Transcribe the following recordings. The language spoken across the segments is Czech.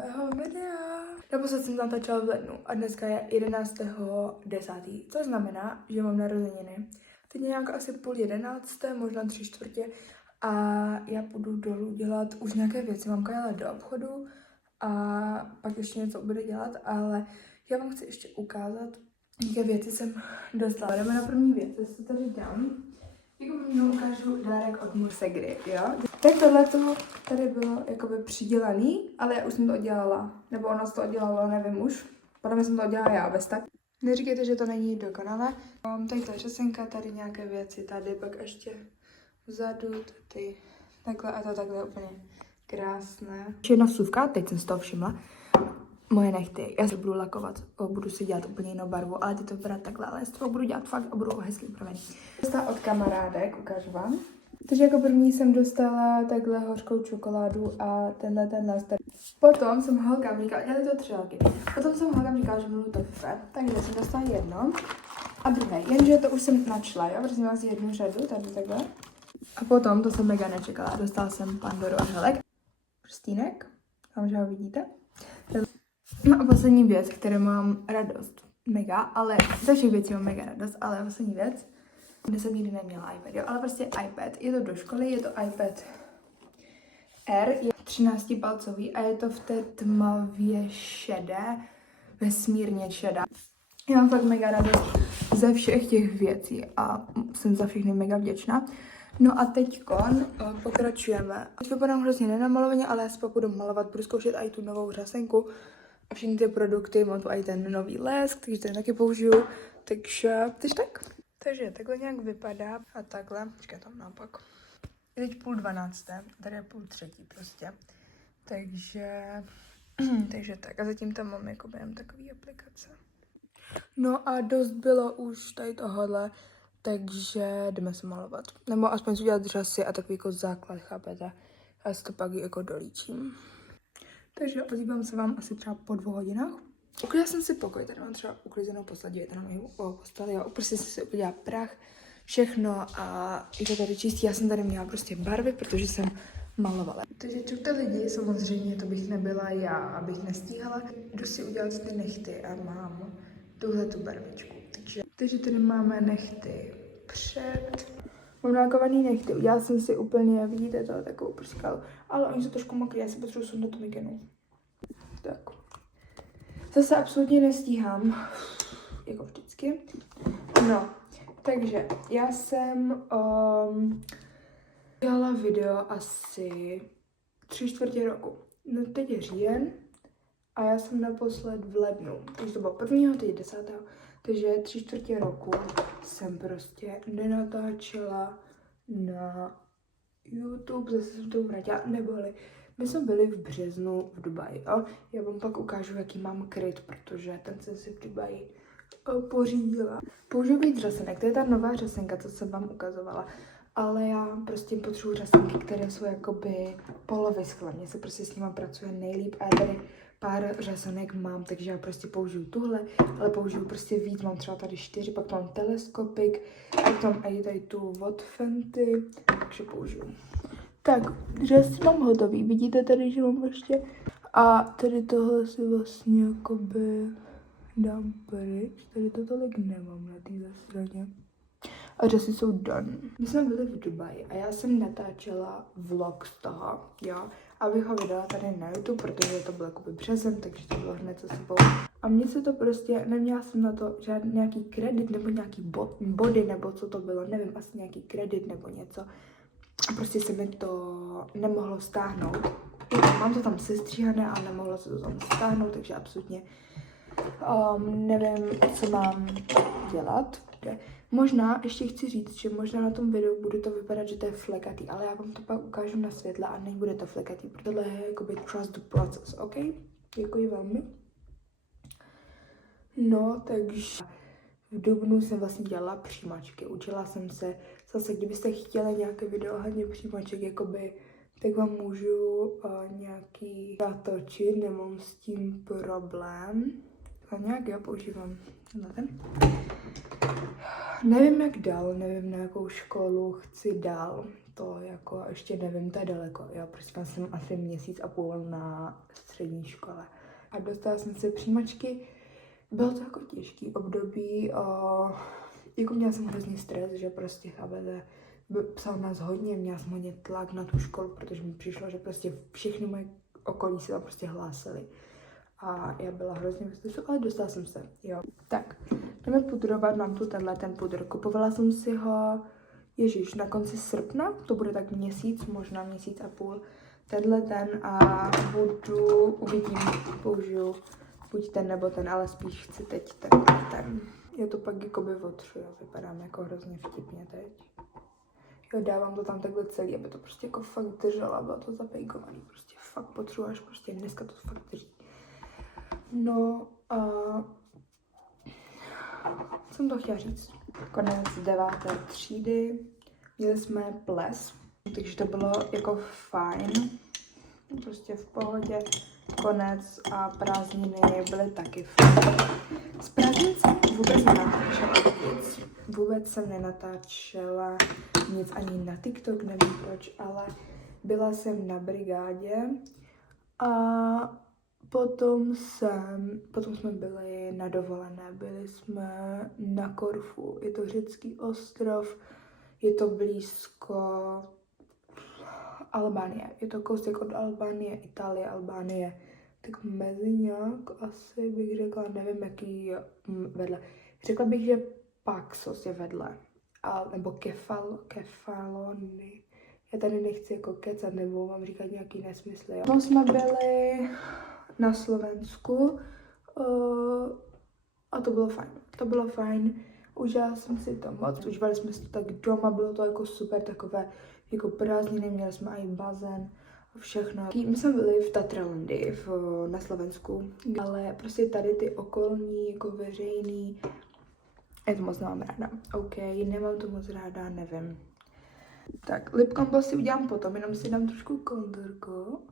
nového videa. Naposled jsem natáčela v lednu a dneska je 11.10., což znamená, že mám narozeniny. Teď je nějak asi 10:30, možná 3/4 a já půjdu dolů dělat už nějaké věci. Mamka jela do obchodu a pak ještě něco bude dělat, ale já vám chci ještě ukázat, jaké věci jsem dostala. Jdeme na první věc, já se tady dám. Jako prvního ukážu dárek od Musegry, jo? Tak tohle tady bylo jakoby přidělaný, ale já už jsem to udělala. Nebo ona to udělala, nevím už. Potom jsem to udělala já bez tak. Neříkejte, že to není dokonalé. Mám tady ta řesenka, tady nějaké věci, tady pak ještě vzadu, ty takhle a to takhle úplně krásné. Ještě jedna vsuvka, teď jsem z toho všimla. Moje nechty, já se budu lakovat, budu si dělat úplně jinou barvu, ale ty to vypadá takhle, ale z toho budu dělat fakt a budu hezky upravený. Dostala od kamarádek, ukážu vám. Takže jako první jsem dostala takhle hořkou čokoládu a tenhle star. Potom jsem holkám říkala, dělali to 3 roky. Potom jsem holkám říkala, že miluji toffee, takže jsem dostala jedno a druhé, jenže to už jsem načla, jo, prosím vás jednu řadu, tady takhle. A potom, to jsem mega nečekala, dostala jsem Pandoru a Helek. Prstínek, tam, že ho vidíte. No a poslední věc, které mám radost, mega, ale ze všech věcí mám mega radost, ale poslední věc, kde jsem nikdy neměla iPad, jo, ale prostě iPad, je to do školy, je to iPad Air, je 13palcový a je to v té tmavě šedé, vesmírně šedá. Já mám fakt mega radost ze všech těch věcí a jsem za všechny mega vděčná. No a teďkon pokračujeme. Teď vypadám hrozně nenamalovaně, ale já si pak budu malovat, budu zkoušet i tu novou řasenku a všechny ty produkty, mám tu i ten nový lesk, takže ten taky použiju, takže tak. Takže takhle nějak vypadá a takhle, počkej tam naopak. Je teď 11:30, tady je 2:30 prostě, takže tak a zatím tam mám jako během takový aplikace. No a dost bylo už tady tohohle, takže jdeme se malovat. Nebo aspoň si udělat řasy a takový jako základ, chápete? Já si to pak jako dolíčím. Takže ozývám se vám asi třeba po 2 hodinách. Uklidila jsem si pokoj, tady mám třeba uklizenou postel, dívejte na mou postel, jo. Prostě jsem si uklidila prach, všechno a je to tady čistý. Já jsem tady měla prostě barvy, protože jsem malovala. Takže čukte lidi, samozřejmě to bych nebyla já, abych nestíhala. Jdu si udělat ty nechty a mám tuhle tu barvičku. Takže tady máme nechty před. Mám nalakovaný nechty, udělala jsem si úplně, vidíte to, takovou prskalu, ale oni jsou trošku mokrý, já si potřebuji sundat tu mikinu. Tak. Zase absolutně nestíhám, jako vždycky. No, takže já jsem dělala video asi 3/4 roku. No teď je říjen a já jsem naposled v lednu, takže to bylo 1., teď 10. Takže 3/4 roku jsem prostě nenatáčela na YouTube, zase jsem to vrátila, neboli my jsme byli v březnu v Dubaji, jo? Já vám pak ukážu, jaký mám kryt, protože ten jsem si v Dubaji pořídila. Použiju víc řasenek, to je ta nová řasenka, co jsem vám ukazovala, ale já prostě potřebuji řasenky, které jsou jakoby polovyschlé, mně se prostě s nima pracuje nejlíp a já tady pár řasenek mám, takže já prostě použiju tuhle, ale použiju prostě víc, mám třeba tady 4, pak mám teleskopik, a tam i tady tu od Fenty, takže použiju. Tak, řasy mám hotový, vidíte tady, že mám ještě, a tady tohle si vlastně jakoby dám pryč, tady to tolik nemám na téhle straně. A řasy jsou done. My jsme byli v Dubaji a já jsem natáčela vlog z toho, jo, abych ho vydala tady na YouTube, protože to byl jakoby březen, takže to bylo hned za sebou. A mně se to prostě, neměla jsem na to žádný nějaký kredit nebo nějaký body, nebo co to bylo, nevím, asi nějaký kredit nebo něco. A prostě se mi to nemohlo stáhnout. Mám to tam sestříhané, ale nemohlo se to tam stáhnout, takže absolutně nevím, co mám dělat. Možná, ještě chci říct, že možná na tom videu bude to vypadat, že to je flekatý, ale já vám to pak ukážu na světle a nebude to flekatý, protože tohle je jakoby trust the process, ok? Děkuji velmi. No, takže v dubnu jsem vlastně dělala přijímačky, učila jsem se, zase kdybyste chtěli nějaké video hodně přijímaček, jakoby, tak vám můžu nějaký natočit, nemám s tím problém. A nějak já používám na ten. Nevím jak dál, nevím na jakou školu chci dál, to jako ještě nevím, to je daleko, jo, prostě jsem asi 1,5 měsíce na střední. střední škole. A dostala jsem se přijímačky. Bylo to jako těžký období, jako měla jsem hrozný stres, že prostě chápete, psal nás hodně, měla jsem hodně tlak na tu školu, protože mi přišlo, že prostě všechny moje okolí se tam prostě hlásily. A já byla hrozně ve stresu, ale dostala jsem se, jo. Tak, jdeme pudrovat, mám tu ten pudr. Kupovala jsem si ho, na konci srpna, to bude tak měsíc, možná měsíc a půl, a uvidím, použiju buď ten nebo ten, ale spíš chci teď ten. Já to pak jakoby otřu, jo, vypadám jako hrozně vtipně teď. Jo, dávám to tam takhle celý, aby to prostě jako fakt drželo, bylo to zapejkovaný, prostě fakt potřebuješ, prostě dneska to fakt drží. No a jsem to chtěla říct. Konec 9. třídy, měli jsme ples, takže to bylo jako fajn, prostě v pohodě. Konec a prázdniny byly taky fajn. Z prázdnin jsem vůbec nenatáčela nic. Vůbec jsem nenatáčela nic ani na TikTok, nevím proč, ale byla jsem na brigádě a potom jsme byli na dovolené, byli jsme na Korfu, je to řecký ostrov, je to blízko Albánie, je to kousek od Albánie, Itálie, Albánie, tak mezi nějak asi bych řekla, nevím jaký je vedle, řekla bych, že Paxos je vedle, nebo Kefalony. Já tady nechci jako kecat nebo vám říkat nějaký nesmysly. Jo. No jsme byli na Slovensku a to bylo fajn. To bylo fajn. Užila jsem si to moc. Užívali jsme si to tak doma, bylo to jako super takové jako prázdniny, měli jsme i bazén a všechno. My jsme byli v Tatralandy na Slovensku, ale prostě tady ty okolní, jako veřejný, já to moc nemám ráda. OK, nemám to moc ráda, nevím. Tak, lip combo si udělám potom, jenom si dám trošku kontourovku.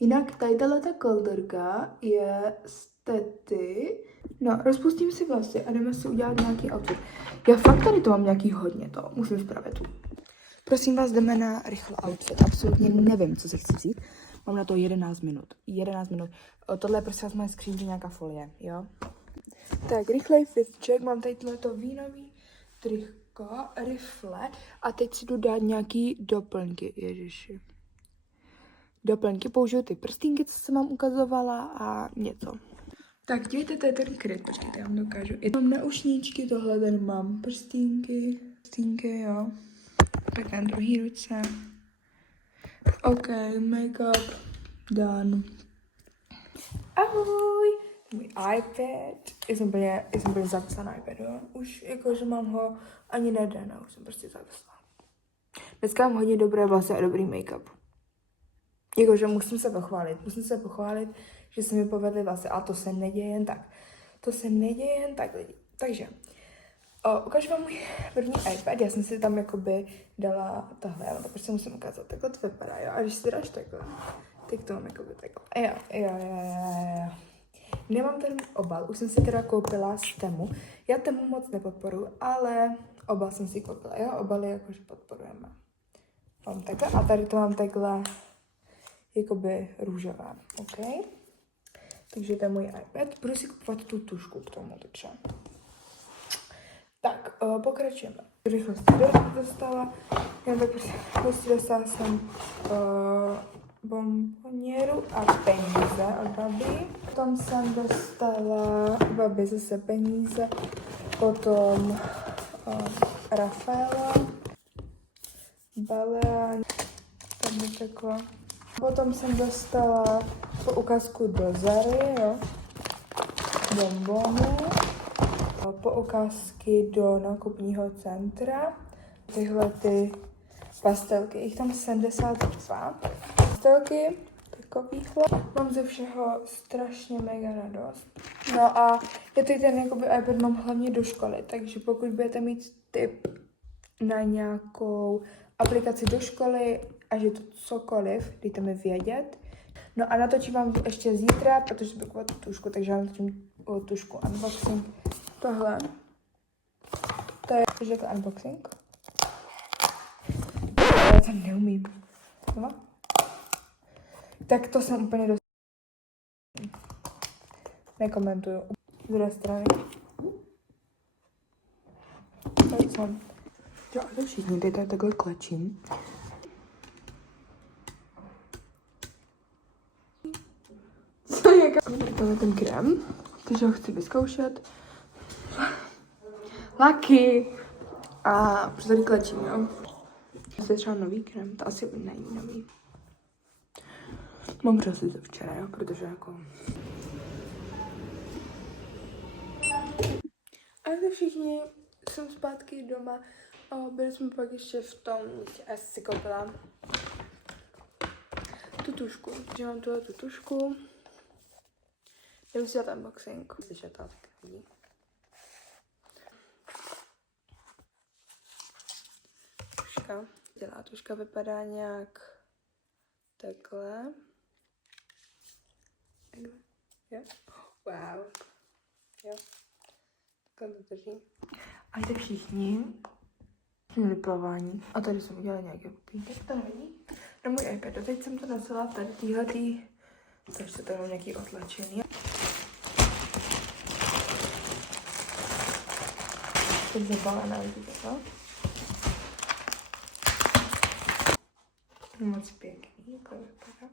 Jinak tady tato kontourovka je z Tety. No, rozpustím si vlasy a jdeme si udělat nějaký outfit. Já fakt tady to mám nějaký hodně, to musím vpravit tu. Prosím vás, jdeme na rychle outfit. Absolutně nevím, co si chci vzít. Mám na to 11 minut. 11 minut. Tohle je prostě vás moje skřínky, nějaká folie, jo? Tak, rychlej fitček. Mám tady tohleto vínový tričko, rifle a teď si jdu dát nějaký doplňky, ježiši. Doplňky, použiju ty prstínky, co jsem vám ukazovala a něco. Tak dějte, to je ten kryt, počkejte, já vám dokážu. Mám naušníčky, tohle ten mám prstínky, jo. Tak na druhý ruce. OK, make-up, done. Ahoj! Můj iPad. Já jsem úplně zavisla na iPadu. Už jakože mám ho ani na den, už jsem prostě zavisla. Dneska mám hodně dobré vlasy a dobrý make-up. Jakože musím se pochválit, že se mi povedly vlasy, a to se neděje jen tak. Lidi. Takže, ukážu vám můj první iPad, já jsem si tam jakoby dala tahle, já to prostě musím ukázat, takhle to vypadá, jo, a když si dáš takhle, tak to mám jakoby takhle, jo. Nemám ten obal, už jsem si teda koupila z Temu, já Temu moc nepodporuji, ale obal jsem si koupila, jo, obaly jakože podporujeme. Mám takhle a tady to mám takhle jakoby růžová, OK? Takže to je můj iPad. Budu si kupovat tu tušku k tomu třeba. Tak, pokračujeme. Rychlosti dostala. Já tak prostě dostala jsem bomboněru a peníze od babi. Potom jsem dostala babi zase peníze. Potom Rafaela. Baleán. Tam je takhle. Potom jsem dostala poukazku do Zary, jo, bonbonu, poukázky do nákupního centra, tyhle ty pastelky, jich tam 72 pastelky, takovýhle. Mám ze všeho strašně mega radost. No a já tady ten jakoby iPad mám hlavně do školy, takže pokud budete mít tip na nějakou aplikaci do školy, až je to cokoliv, dejte mi vědět. No a natočím vám to ještě zítra, protože budu kupovat tušku, takže vám natočím tušku unboxing. Tohle. To je řekl unboxing. Já to neumím. No. Tak to jsem úplně Nekomentuju. Z druhé strany. Tak jsem. Jo, ale všichni tady takhle klečím. Co je tohle ten krém, takže ho chci vyzkoušet. Lucky! A prostě tady klečím, jo. To je třeba nový krém, to asi není nový. Mám prostě ze včera, jo, protože jako... A to všichni, jsem zpátky doma a byli jsme pak ještě v tom, já jsem si koupila tutušku, že mám tuhle tutušku. Jdem si dát unboxing, slyšet to tak vidí. Tuška vypadá nějak takhle. Jo? Wow. Jo. Takhle to drží. A jde všichni. Měli plavání. A tady jsem udělala nějaký papítek, to není. Na můj iPad. Teď jsem to nosila tady týhletý. Takže to je nějaký otlačený. Teď zabalená, vidíte to? Moc pěkný, jako vypadá.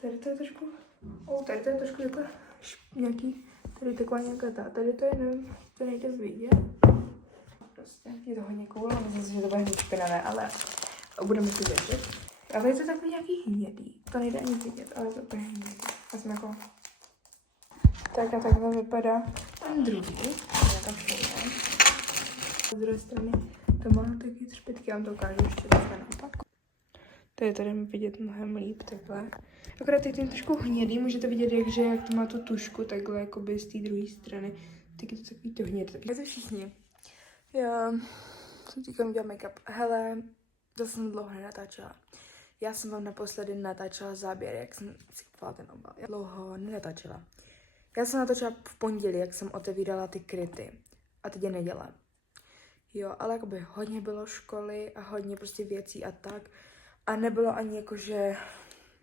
Tady to je trošku, tady to je trošku jako nějaký, tady taková nějaká ta, tady to je, nevím, to nejde vidět. Prostě je to hodně cool, ale zase, že to bude hned špinavé, ale budeme si věřit. A tady to je takový nějaký hnědý, to nejde ani vidět, ale to je hnědý. Já jsem jako, tak a takhle vypadá ten druhý, já tam všem. Z druhé strany to má taky třpětky, já vám to ukážu ještě takhle naopak. Tady vidět mnohem líp takhle. Akorát teď je trošku hnědý, můžete vidět, jak to má tu tušku takhle, jakoby z té druhé strany. Tak je to takový to hnědý. Tak je to všichni. Já jsem teďka udělala make-up. Hele, to jsem dlouho nenatáčela. Já jsem vám naposledy natáčela záběr, jak jsem si kupovala ten obal. Já dlouho nenatáčela. Já jsem natáčela v pondělí, jak jsem otevírala ty kryty. A teď je neděle. Jo, ale jakoby hodně bylo školy a hodně prostě věcí a tak. A nebylo ani jakože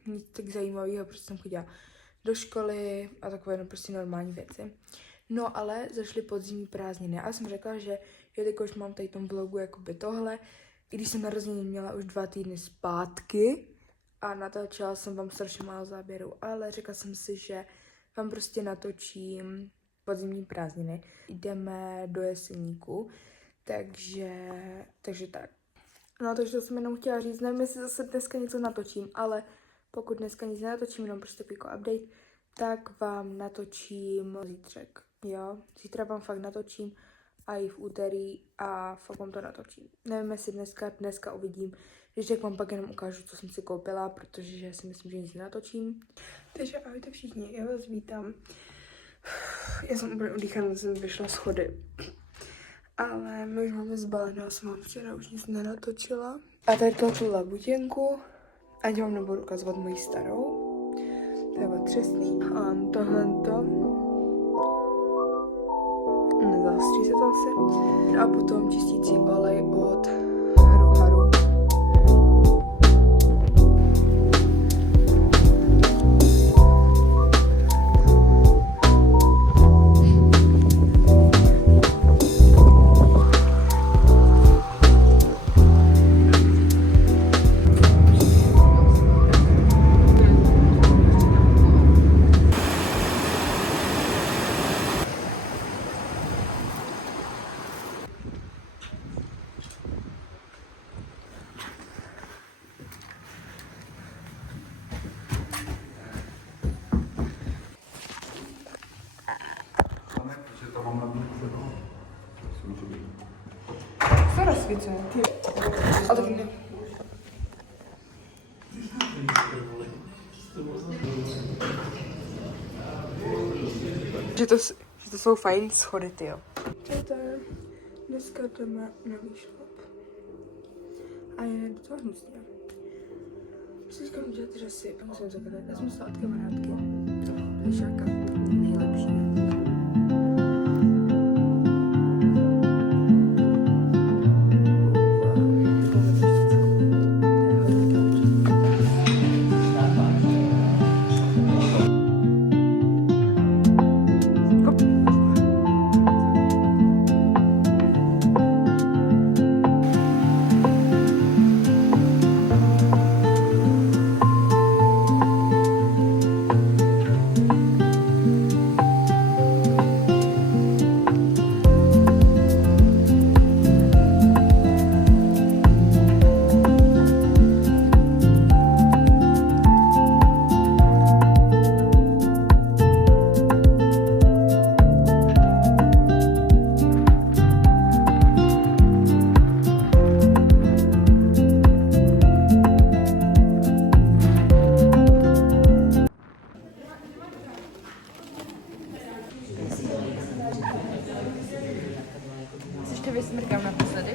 nic tak zajímavého, prostě jsem chodila do školy a takové no prostě normální věci. No ale zašly podzimní prázdniny a já jsem řekla, že jelikož mám tady tom vlogu jakoby tohle, i když jsem narozeniny měla už 2 týdny zpátky a natáčela jsem vám strašně málo záběrů, ale řekla jsem si, že vám prostě natočím podzimní prázdniny. Jdeme do Jeseníku, takže tak. No, takže to jsem jenom chtěla říct, nevím, jestli zase dneska něco natočím, ale pokud dneska nic nenatočím, jenom prostě takový update, tak vám natočím zítřek, jo. Zítra vám fakt natočím a i v úterý a fakt vám to natočím. Nevím, jestli dneska uvidím, když tak vám pak jenom ukážu, co jsem si koupila, protože si myslím, že nic nenatočím. Takže ahojte všichni, já vás vítám. Já jsem úplně udýchaná, jsem vyšla schody. Ale my už máme zbalené, já jsem vám včera už nic nenatočila. A tady tu labutěnku, ať vám nebudu ukazovat moji starou. To je otřesný. A tohleto. Nezastří se to asi. A potom čistící olej od Haru Haru. Co rozsvícuje? A taky ne. Že to jsou fajn schody, tyjo. Čete, dneska jdeme na výšlap. A je docela hnusně. Teďka můžu dělat řasy a musím zakázat. Já jsem dostala od kamarádky. Lišáka. Nejlepší. ještě vysmrkám naposledy.